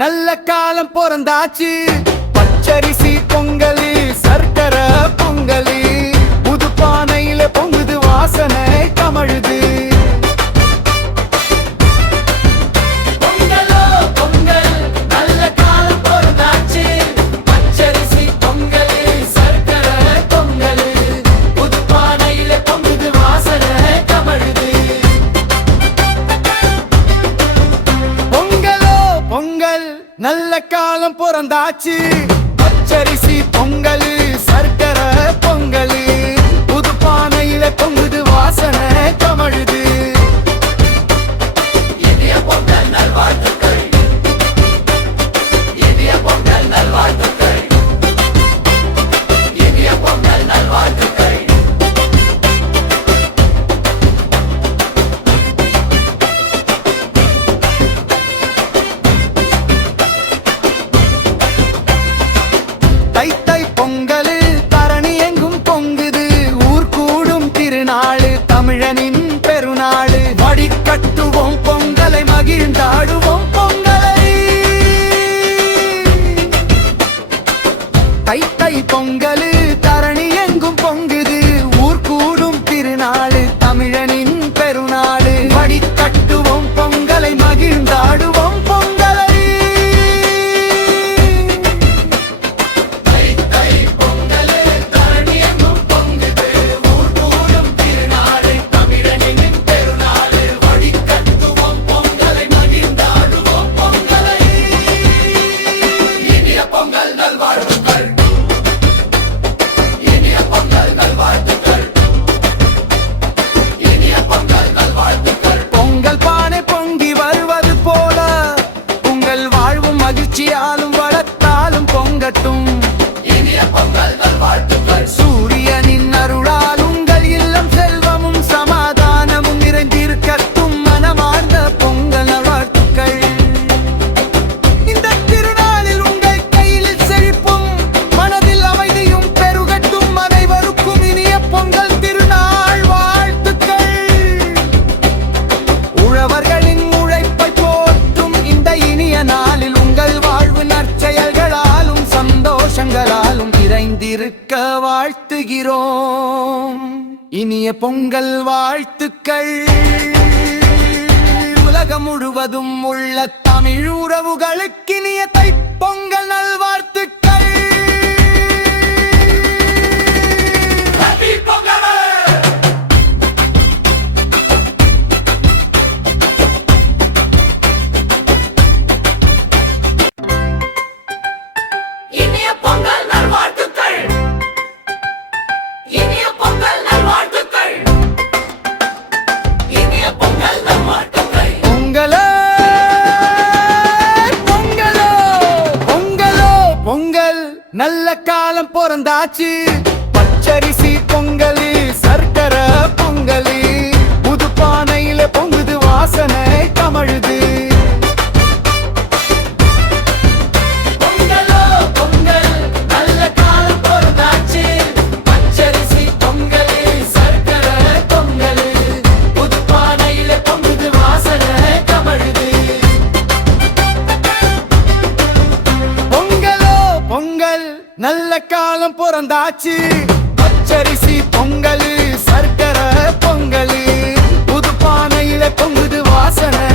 நல்ல காலம் பிறந்தாச்சு. பச்சரிசி பொங்கலு, சர்க்கரை பொங்கலு, புது பானையில பொங்குது வாசனை கமழுது. நல்ல காலம் பிறந்தாச்சு. பச்சரிசி பொங்கலு, சர்க்கரை பொங்கலு, புது பானையில பொங்குது வாசனை கமழுது. இனிய பொங்கல் நல்வாழ்த்துக்கள், இனிய பொங்கல் நல்வாழ்த்துக்கள், இனிய பொங்கல் நல்வாழ்த்துக்கள். தை தை பொங்கலு தரணி எங்கும் பொங்குது. ஊர் கூடும் திருநாளு, தமிழனின் பெருநாளு. வடிகட்டுவோம் பொங்கலை, மகிழ்ந்தாடுவோம் பொங்கலை. தை தை பொங்கலு தரணி எங்கும் பொங்குது. ஊர் கூடும் திருநாளு, தமிழனின் பெருநாளு. வடிகட்டுவோம் பொங்கலை, மகிழ்ந்தாடுவோம் பொங்கலை. மகிழ்ச்சியாலும் வளத்தாலும் பொங்கட்டும். இனிய பொங்கல் நல்வாழ்த்துக்கள். சூரியனின் அருளால் உங்கள் இல்லம் செல்வமும் சமாதானமும் நிறைந்திருக்கட்டும். மனமார்ந்த பொங்கல் நல்வாழ்த்துக்கள். இந்த திருநாளில் உங்கள் கையில் செழிப்பும் மனதில் அமைதியும் பெருகட்டும். அனைவருக்கும் இனிய பொங்கல் திருநாள் வாழ்த்துக்கள். உழவர்களின் உழைப்பை போற்றும் இந்த இனிய நாளில் உங்கள் வாழ்வு நற்செயல்களாலும் சந்தோஷங்களாலும் நிறைந்திருக்க வாழ்த்துகிறோம். இனிய பொங்கல் வாழ்த்துக்கள். உலகம் முழுவதும் உள்ள தமிழ் உறவுகளுக்கு இனிய தைப்பொங்கல் நல்வாழ்த்துக்கள். நல்ல காலம் பிறந்தாச்சு. பச்சரிசி பொங்கலு, சர்க்கரை பொங்கலு, புது பானையில பொங்குது வாசனை கமழுது. பொங்கலோ பொங்கல், நல்ல காலம் பிறந்தாச்சு. பச்சரிசி பொங்கலு, சர்க்கரை பொங்கலு, புது பானையில பொங்குது வாசனை கமழுது. பொங்கல் நல்ல காலம் பிறந்தாச்சு. பச்சரிசி பொங்கலு, சர்க்கரை பொங்கலு, புது பானையில பொங்குது வாசனை